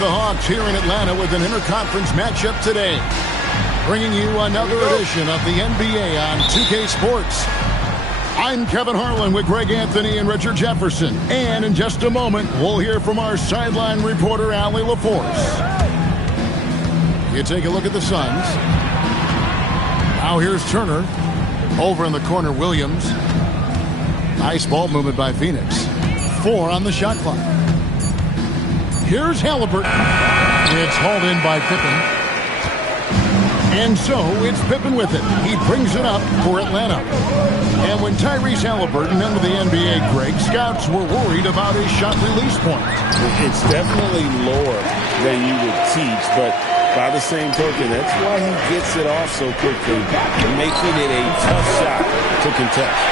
The Hawks here in Atlanta with an interconference matchup today. Bringing you another edition of the NBA on 2K Sports. I'm Kevin Harlan with Greg Anthony and Richard Jefferson. And in just a moment, we'll hear from our sideline reporter, Allie LaForce. You take a look at the Suns. Now here's Turner. Over in the corner, Williams. Nice ball movement by Phoenix. 4 on the shot clock. Here's Halliburton. It's hauled in by Pippen. And so it's Pippen with it. He brings it up for Atlanta. And when Tyrese Halliburton entered the NBA, Greg, scouts were worried about his shot release point. It's definitely lower than you would teach, but by the same token, that's why he gets it off so quickly, making it a tough shot to contest.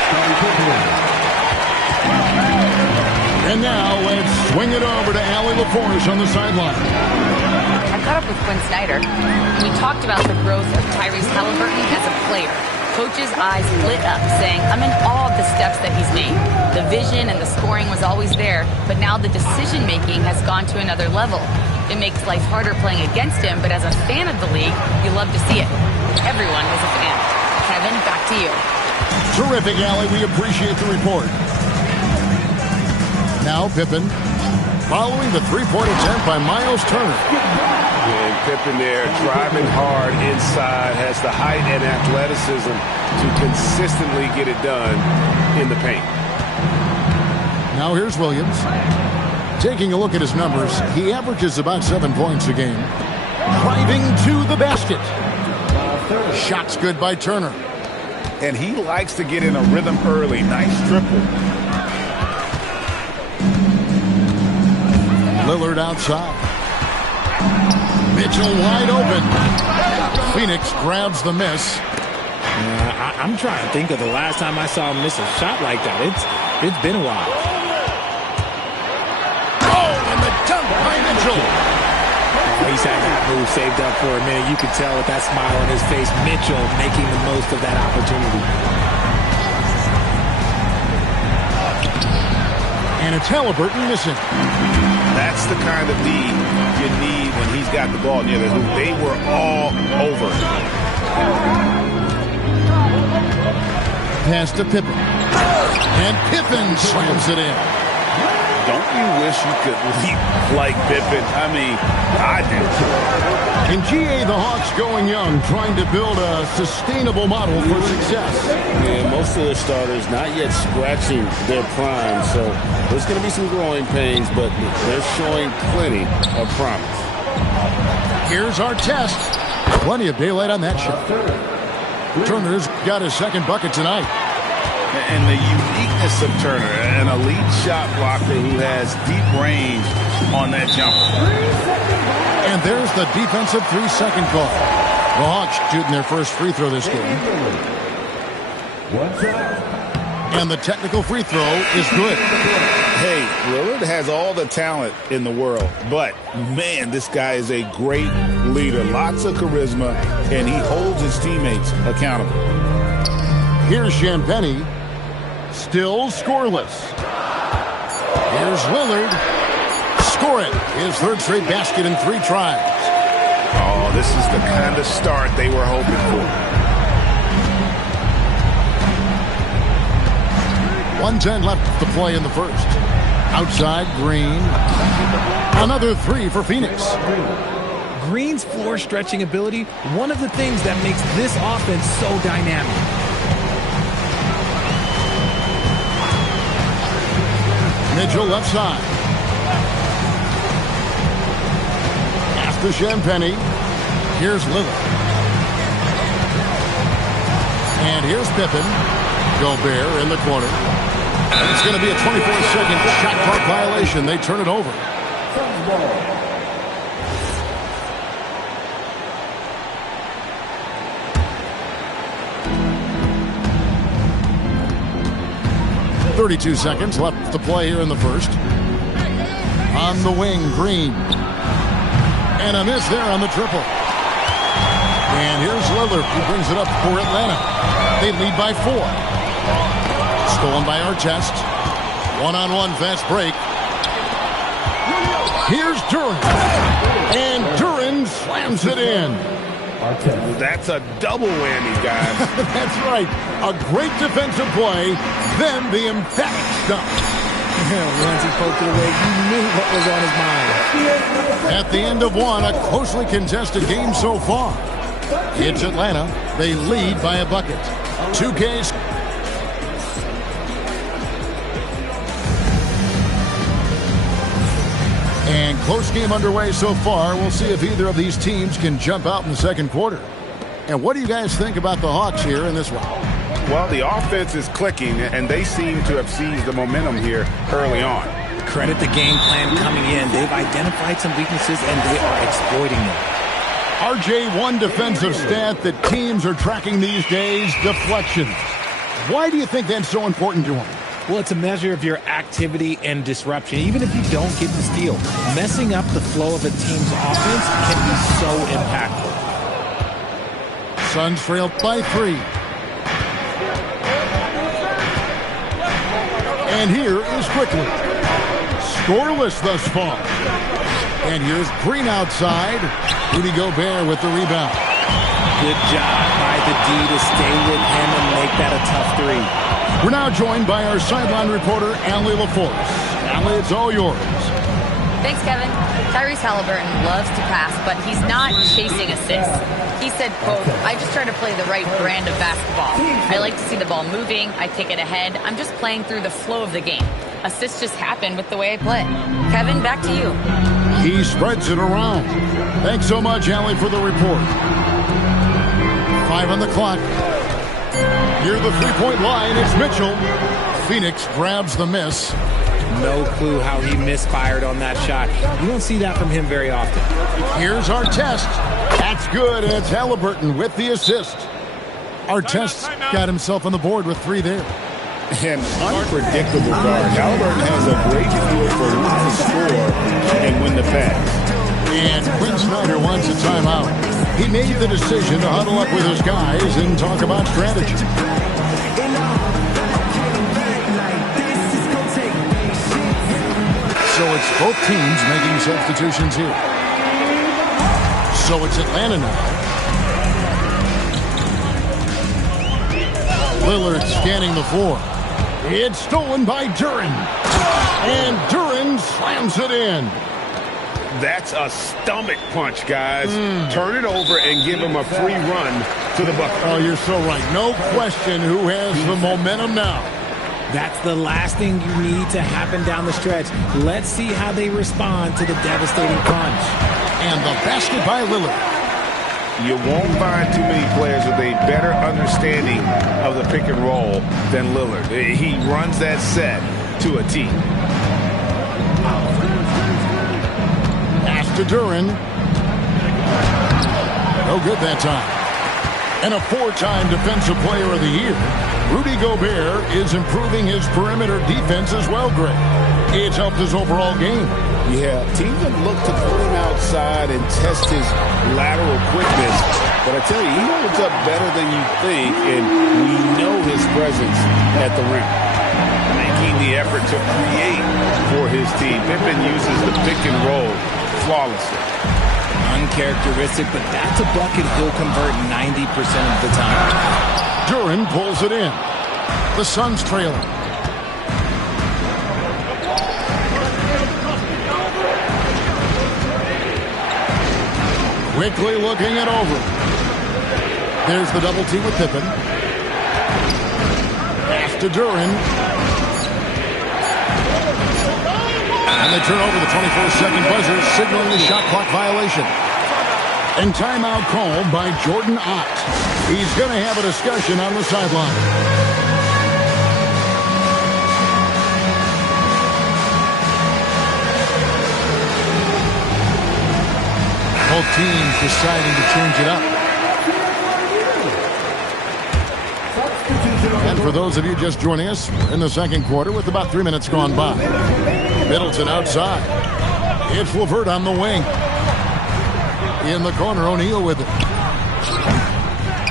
And now let's swing it over to Allie LaForce on the sideline. I caught up with Quinn Snyder. We talked about the growth of Tyrese Halliburton as a player. Coach's eyes lit up, saying, I'm in awe of the steps that he's made. The vision and the scoring was always there, but now the decision-making has gone to another level. It makes life harder playing against him, but as a fan of the league, you love to see it. Everyone is a fan. Kevin, back to you. Terrific, Allie. We appreciate the report. Now Pippen, following the three-point attempt by Miles Turner. And Pippen there, driving hard inside, has the height and athleticism to consistently get it done in the paint. Now here's Williams. Taking a look at his numbers, he averages about 7 points a game. Driving to the basket. Shot's good by Turner. And he likes to get in a rhythm early. Nice triple. Lillard outside. Mitchell wide open. Phoenix grabs the miss. I'm trying to think of the last time I saw him miss a shot like that. It's been a while. Oh, and the dunk by Mitchell. He's had that move saved up for a minute. You could tell with that smile on his face, Mitchell making the most of that opportunity. And it's Halliburton missing. That's the kind of D you need when he's got the ball near the hoop. They were all over. Pass to Pippen. And Pippen slams it in. Don't you wish you could leap like Pippen? I mean, I do. In GA, the Hawks going young, trying to build a sustainable model for success. And most of the starters not yet scratching their prime, so there's going to be some growing pains, but they're showing plenty of promise. Here's our test. Plenty of daylight on that shot. Turner's got his second bucket tonight. And the uniqueness of Turner, an elite shot blocker who has deep range on that jumper. And there's the defensive 3-second call. The Hawks shooting their first free throw this game. And the technical free throw is good. Hey, Lillard has all the talent in the world, but, man, this guy is a great leader. Lots of charisma, and he holds his teammates accountable. Here's Champagnie. Still scoreless. Here's Lillard. Score it. His third straight basket in 3 tries. Oh, this is the kind of start they were hoping for. 1:10 left to play in the first. Outside, Green. Another 3 for Phoenix. Green's floor stretching ability, one of the things that makes this offense so dynamic. Mitchell left side. Pass to Champagnie. Here's Lillard. And here's Pippen. Gobert in the corner. It's going to be a 24-second shot clock violation. They turn it over. .32 seconds left to play here in the first. On the wing, Green. And a miss there on the triple. And here's Lillard, who brings it up for Atlanta. They lead by 4. Stolen by Artest. One-on-one fast break. Here's Durant. slams it in. That's a double whammy, guys. That's right. A great defensive play, then the emphatic stop. Once he poked it away, you knew what was on his mind. At the end of one, a closely contested game so far. It's Atlanta. They lead by a bucket. 2Ks. And close game underway so far. We'll see if either of these teams can jump out in the second quarter. And what do you guys think about the Hawks here in this one? Well, the offense is clicking, and they seem to have seized the momentum here early on. Credit the game plan coming in. They've identified some weaknesses, and they are exploiting them. RJ, one defensive stat that teams are tracking these days, deflections. Why do you think that's so important to them? Well, it's a measure of your activity and disruption. Even if you don't get the steal, messing up the flow of a team's offense can be so impactful. Suns trail by 3. And here is quickly. Scoreless thus far. And here's Green outside. Rudy Gobert with the rebound. Good job by the D to stay with him and make that a tough 3. We're now joined by our sideline reporter, Allie LaForce. Allie, it's all yours. Thanks, Kevin. Tyrese Halliburton loves to pass, but he's not chasing assists. He said, quote, I just try to play the right brand of basketball. I like to see the ball moving. I take it ahead. I'm just playing through the flow of the game. Assists just happen with the way I play. Kevin, back to you. He spreads it around. Thanks so much, Allie, for the report. 5 on the clock. Near the three-point line, it's Mitchell. Phoenix grabs the miss. No clue how he misfired on that shot. You don't see that from him very often. Here's our test. That's good, and it's Halliburton with the assist. Artest got himself on the board with 3 there. An unpredictable guard. Halliburton has a great feel for who to score and when to pass. And Quinn Snyder wants a timeout. He made the decision to huddle up with his guys and talk about strategy. So it's both teams making substitutions here. So it's Atlanta now. Lillard scanning the floor. It's stolen by Duren. And Duren slams it in. That's a stomach punch, guys. Turn it over and give him a free run to the bucket. Oh, you're so right. No question who has the momentum now. That's the last thing you need to happen down the stretch. Let's see how they respond to the devastating punch. And the basket by Lillard. You won't find too many players with a better understanding of the pick and roll than Lillard. He runs that set to a T. Pass to Duren. No good that time. And a 4-time Defensive Player of the Year, Rudy Gobert is improving his perimeter defense as well, Greg. It's helped his overall game. Yeah, teams have looked to pull him outside and test his lateral quickness. But I tell you, he holds up better than you think, and we know his presence at the rim. Making the effort to create for his team. Pippen uses the pick and roll flawlessly. Uncharacteristic, but that's a bucket he'll convert 90% of the time. Duren pulls it in. The Suns trailing. Quickly looking it over. There's the double team with Pippen. Pass to Duren. And they turn over the 24-second buzzer, signaling the shot clock violation. And timeout called by Jordan Ott. He's going to have a discussion on the sideline. Both teams deciding to change it up. And for those of you just joining us, we're in the second quarter with about 3 minutes gone by. Middleton outside. It's LeVert on the wing. In the corner, O'Neal with it.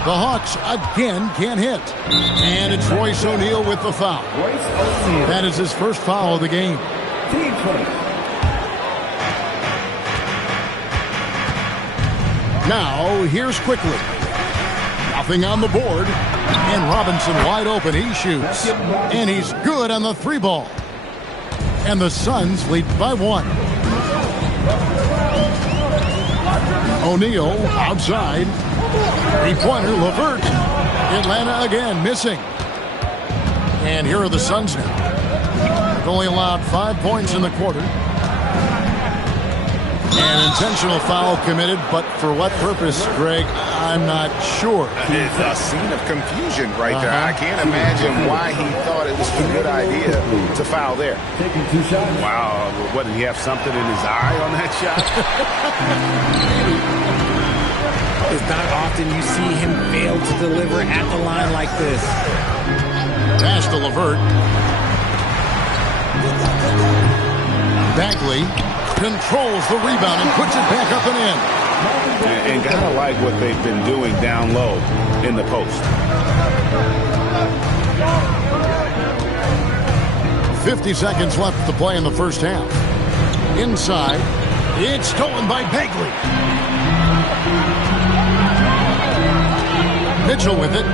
The Hawks again can't hit. And it's Royce O'Neal with the foul. That is his first foul of the game. Now, here's quickly. Nothing on the board. And Robinson wide open. He shoots. And he's good on the 3-ball. And the Suns lead by 1. O'Neal outside. 3-pointer, LeVert. Atlanta again missing. And here are the Suns now. They've only allowed 5 points in the quarter. An intentional foul committed, but for what purpose, Greg, I'm not sure. It's a scene of confusion right there. I can't imagine why he thought it was a good idea to foul there. Wow, what, did he have something in his eye on that shot? It's not often you see him fail to deliver at the line like this. Pass to LeVert. Bagley controls the rebound and puts it back up and in. And kind of like what they've been doing down low in the post. 50 seconds left to play in the first half. Inside, it's stolen by Bagley. Mitchell with it.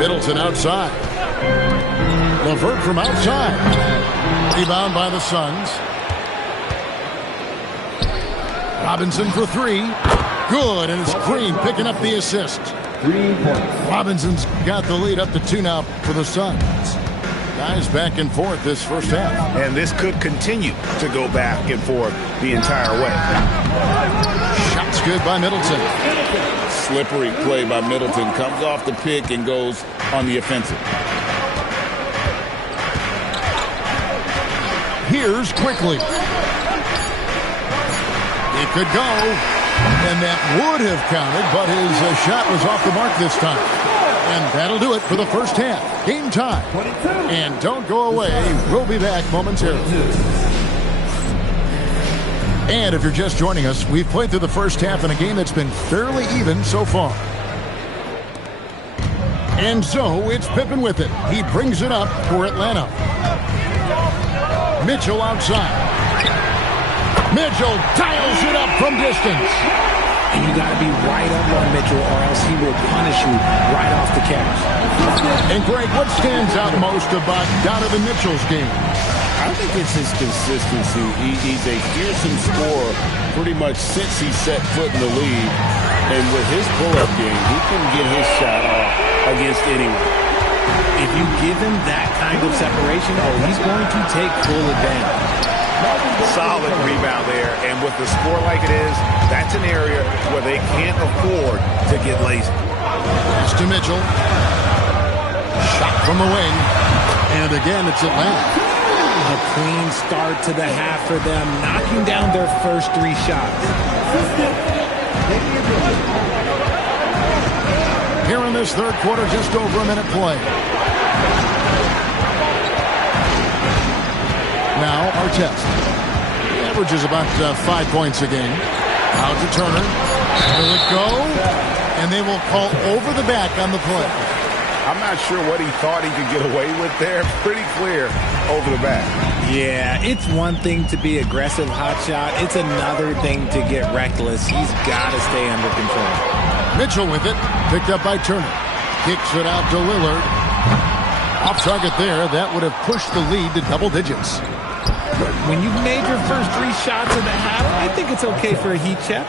Middleton outside. LeVert from outside. Rebound by the Suns. Robinson for 3. Good, and it's Green picking up the assist. Robinson's got the lead up to 2 now for the Suns. Guys back and forth this first half. And this could continue to go back and forth the entire way. Shots good by Middleton. Slippery play by Middleton. Comes off the pick and goes on the offensive. Here's quickly. It could go, and that would have counted, but his shot was off the mark this time. And that'll do it for the first half. Game time. And don't go away. We'll be back momentarily. And if you're just joining us, we've played through the first half in a game that's been fairly even so far. And so it's Pippen with it. He brings it up for Atlanta. Mitchell outside. Mitchell dials it up from distance. And you got to be right up on Mitchell or else he will punish you right off the catch. And Greg, what stands out most about Donovan Mitchell's game? I think it's his consistency. He's a fearsome scorer pretty much since he set foot in the league. And with his pull-up game, he can get his shot off against anyone. If you give him that kind of separation, he's going to take full advantage. Solid rebound there, and with the score like it is, that's an area where they can't afford to get lazy. Pass to Mitchell. Shot from the wing. And again, it's Atlanta. A clean start to the half for them, knocking down their first 3 shots. Here in this third quarter, just over a minute play. Now, our test. He averages about 5 points a game. Out to Turner. Will it go? And they will call over the back on the play. I'm not sure what he thought he could get away with there. Pretty clear over the back. Yeah, it's one thing to be aggressive hot shot. It's another thing to get reckless. He's got to stay under control. Mitchell with it. Picked up by Turner. Kicks it out to Lillard. Off target there. That would have pushed the lead to double digits. When you've made your first 3 shots of the half, I think it's okay for a heat check.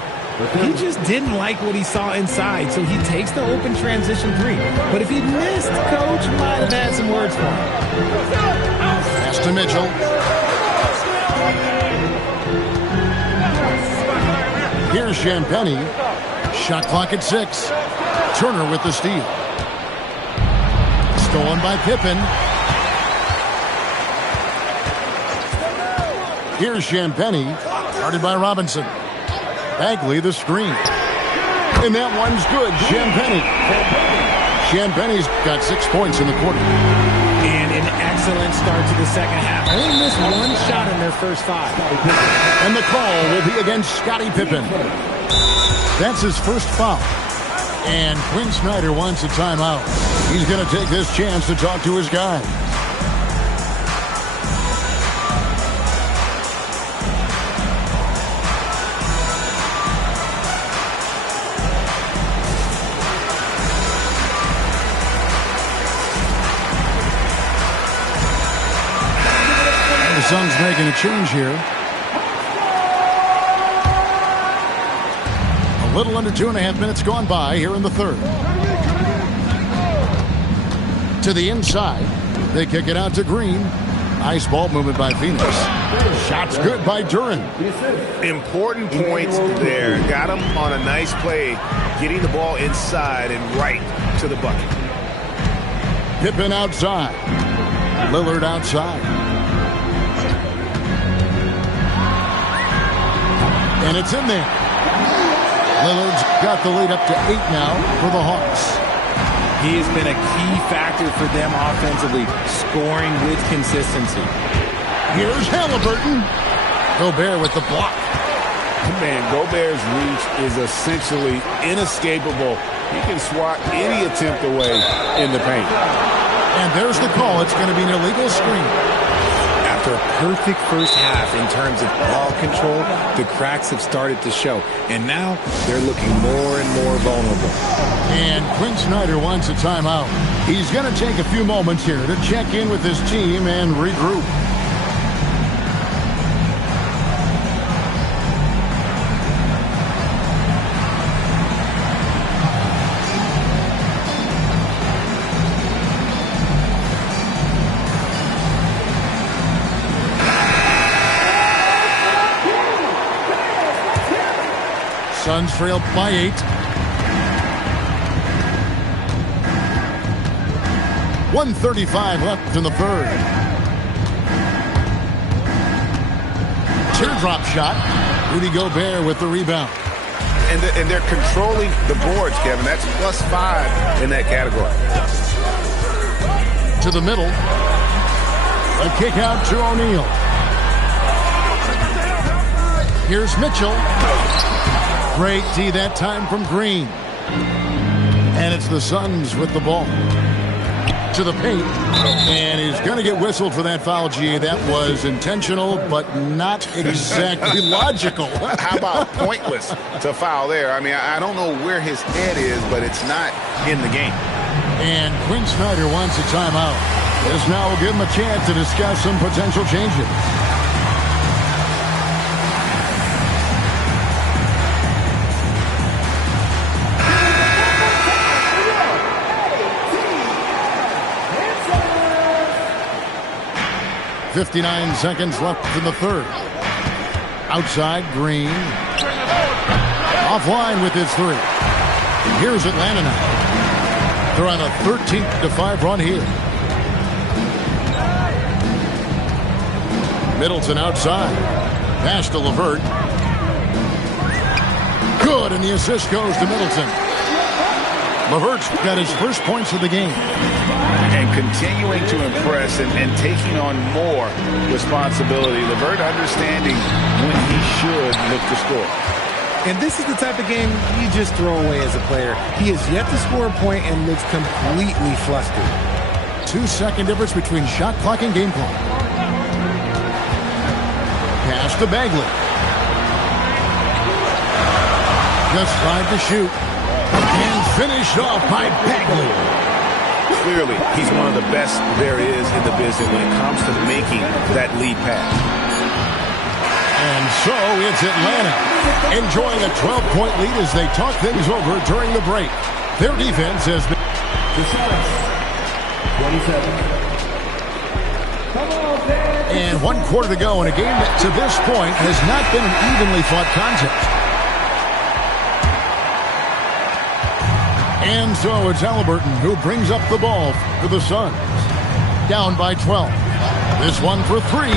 He just didn't like what he saw inside, so he takes the open transition 3. But if he missed, Coach might have had some words for him. Pass to Mitchell. Here's Champagnie. Shot clock at 6. Turner with the steal. Stolen by Pippen. Here's Champagnie. Guarded by Robinson. Bagley the screen. And that one's good. Champagnie's got 6 points in the quarter. And an excellent start to the second half. Only missed 1 shot in their first 5. And the call will be against Scottie Pippen. That's his first foul. And Quinn Snyder wants a timeout. He's going to take this chance to talk to his guy. making a change here. A little under 2.5 minutes gone by here in the third. To the inside. They kick it out to Green. Nice ball movement by Phoenix. Shot's good by Duran. Important points there. Got him on a nice play, getting the ball inside and right to the bucket. Pippen outside. Lillard outside. And it's in there. Lillard's got the lead up to 8 now for the Hawks. He has been a key factor for them offensively, scoring with consistency. Here's Halliburton. Gobert with the block. Man, Gobert's reach is essentially inescapable. He can swat any attempt away in the paint. And there's the call. It's going to be an illegal screen. After a perfect first half in terms of ball control, the cracks have started to show. And now they're looking more and more vulnerable. And Quinn Snyder wants a timeout. He's going to take a few moments here to check in with his team and regroup. Suns trail by 8. .135 left in the third. Teardrop shot. Rudy Gobert with the rebound. And they're controlling the boards, Kevin. That's +5 in that category. To the middle. A kick out to O'Neal. Here's Mitchell. Great D that time from Green. And it's the Suns with the ball. To the paint. And he's going to get whistled for that foul, G. That was intentional, but not exactly logical. How about pointless to foul there? I mean, I don't know where his head is, but it's not in the game. And Quinn Snyder wants a timeout. This now will give him a chance to discuss some potential changes. .59 seconds left in the third. Outside, Green. Offline with his three. Here's Atlanta now. They're on a 13-5 run here. Middleton outside. Pass to LeVert. Good, and the assist goes to Middleton. LeVert's got his first points of the game. And continuing to impress and taking on more responsibility. LeVert understanding when he should look to score. And this is the type of game you just throw away as a player. He has yet to score a point and looks completely flustered. 2-second difference between shot clock and game clock. Pass to Bagley. Just tried to shoot. And finished off by Bagley. Clearly, he's one of the best there is in the business when it comes to making that lead pass. And so it's Atlanta enjoying a 12-point lead as they talk things over during the break. Their defense has been... 27. And 1 quarter to go in a game that to this point has not been an evenly fought contest. And so it's Halliburton who brings up the ball for the Suns. Down by 12. This one for 3.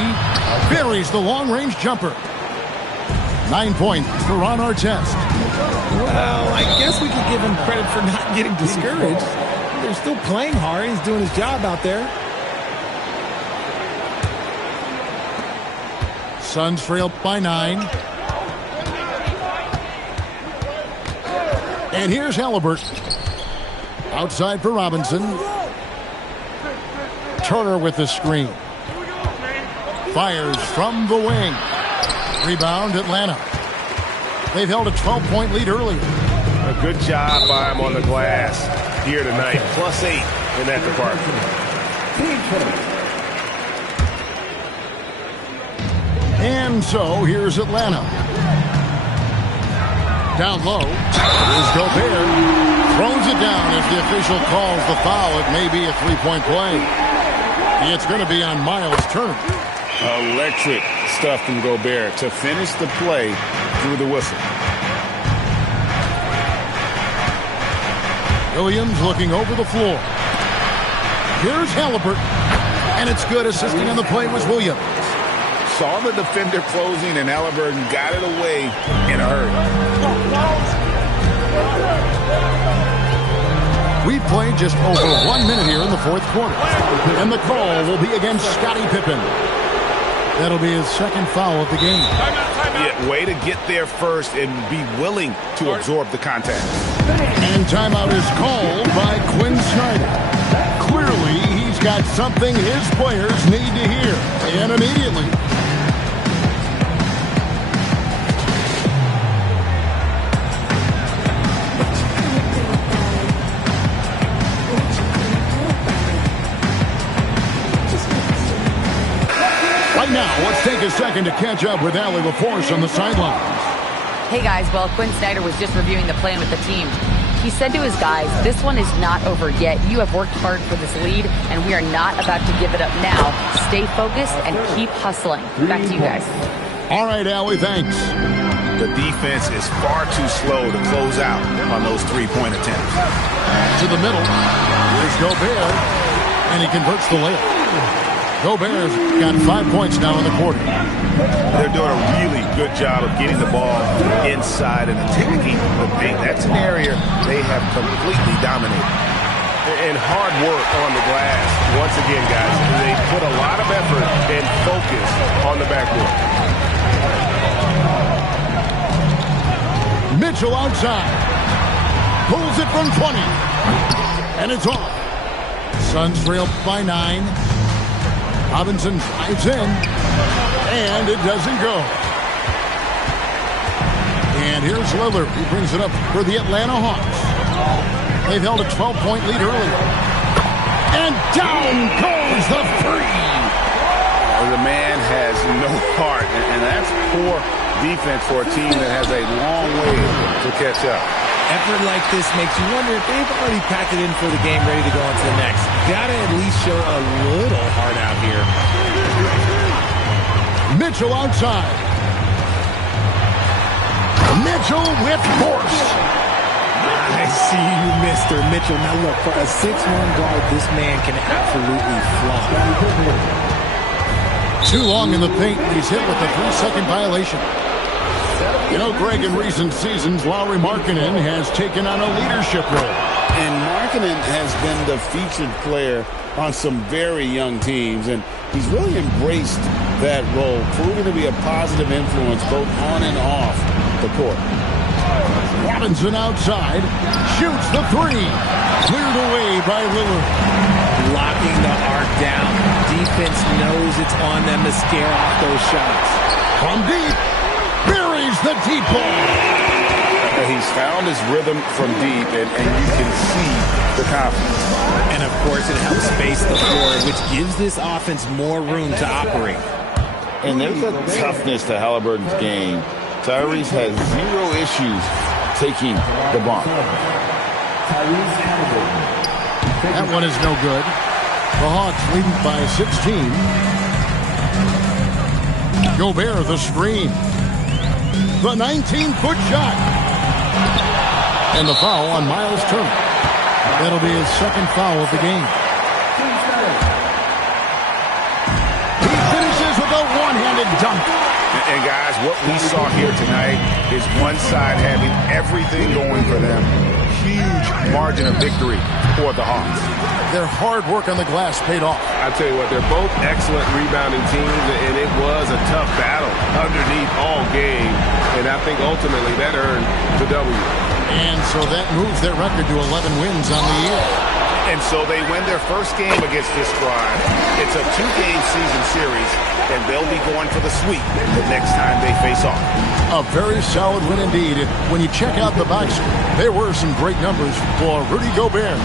Buries the long-range jumper. 9 points for Ron Artest. Well, I guess we could give him credit for not getting discouraged. They're still playing hard. He's doing his job out there. Suns trail by 9. And here's Halliburton. Outside for Robinson. Turner with the screen. Fires from the wing. Rebound, Atlanta. They've held a 12-point lead earlier. A good job by him on the glass here tonight. +8 in that department. And so here's Atlanta. Down low is Gobert. Throws it down as the official calls the foul. It may be a three-point play. It's going to be on Miles' turn. Electric stuff from Gobert to finish the play through the whistle. Williams looking over the floor. Here's Halliburton. And it's good. Assisting on the play was Williams. Saw the defender closing, and Halliburton got it away in a hurry. We've played just over 1 minute here in the fourth quarter. And the call will be against Scottie Pippen. That'll be his second foul of the game. Yeah, way to get there first and be willing to absorb the contact. And timeout is called by Quinn Snyder. Clearly, he's got something his players need to hear. And immediately. Right now, let's take a second to catch up with Allie LaForce on the sidelines. Hey guys, well, Quinn Snyder was just reviewing the plan with the team. He said to his guys, this one is not over yet. You have worked hard for this lead, and we are not about to give it up now. Stay focused and keep hustling. Back to you guys. All right, Allie, thanks. The defense is far too slow to close out on those three-point attempts. To the middle. Here's Gobert, and he converts the layup. Gobert's got 5 points now in the quarter. They're doing a really good job of getting the ball inside and attacking the paint. That's an area they have completely dominated. And hard work on the glass. Once again, guys, they put a lot of effort and focus on the backboard. Mitchell outside. Pulls it from 20. And it's off. Suns trail by 9. Robinson drives in, and it doesn't go. And here's Lillard. He brings it up for the Atlanta Hawks. They've held a 12-point lead earlier. And down goes the three. The man has no heart, and that's poor defense for a team that has a long way to catch up. Effort like this makes you wonder if they've already packed it in for the game, ready to go on to the next. Gotta at least show a little heart out here. Mitchell outside. Mitchell with force. I see you, Mr. Mitchell. Now look, for a 6'1" guard, this man can absolutely fly. Too long in the paint. He's hit with a 3-second violation. You know, Greg, in recent seasons, Lauri Markkanen has taken on a leadership role. And Markkanen has been the featured player on some very young teams, and he's really embraced that role, proving to be a positive influence both on and off the court. Robinson outside, shoots the three. Cleared away by Lillard. Locking the arc down. Defense knows it's on them to scare off those shots. From deep. Buries the deep ball. He's found his rhythm from deep, and you can see the confidence. And, of course, it helps space the floor, which gives this offense more room to operate. And there's a toughness to Halliburton's game. Tyrese has zero issues taking the bump. That one is no good. The Hawks lead by 16. Gobert, the screen. The 19-foot shot. And the foul on Miles Turner. That'll be his second foul of the game. He finishes with a one-handed dunk. And guys, what we saw here tonight is one side having everything going for them. Huge margin of victory for the Hawks. Their hard work on the glass paid off. I tell you what, they're both excellent rebounding teams, and it was a tough battle underneath all game. And I think ultimately that earned the W. And so that moves their record to 11 wins on the year. And so they win their first game against this squad. It's a 2-game season series, and they'll be going for the sweep the next time they face off. A very solid win indeed. When you check out the box score, there were some great numbers for Rudy Gobert.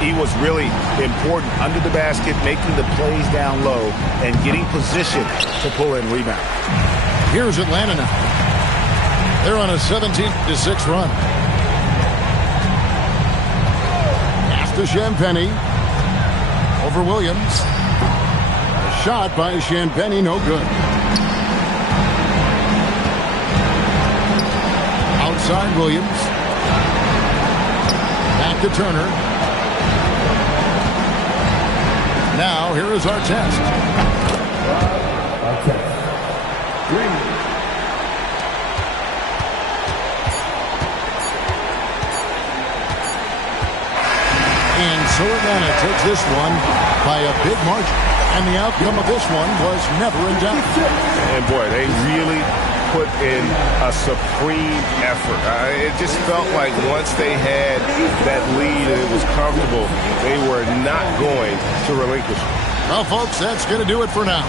He was really important under the basket, making the plays down low and getting position to pull in rebound. Here's Atlanta now. They're on a 17-6 run. Pass to Champagny. Over Williams. A shot by Champagny, no good. Outside Williams. Back to Turner. Now, here is our test. And so Atlanta takes this one by a big margin. And the outcome of this one was never in doubt. And boy, they really put in a supreme effort. It just felt like once they had that lead and it was comfortable, they were not going to relinquish it. Well, folks, that's going to do it for now.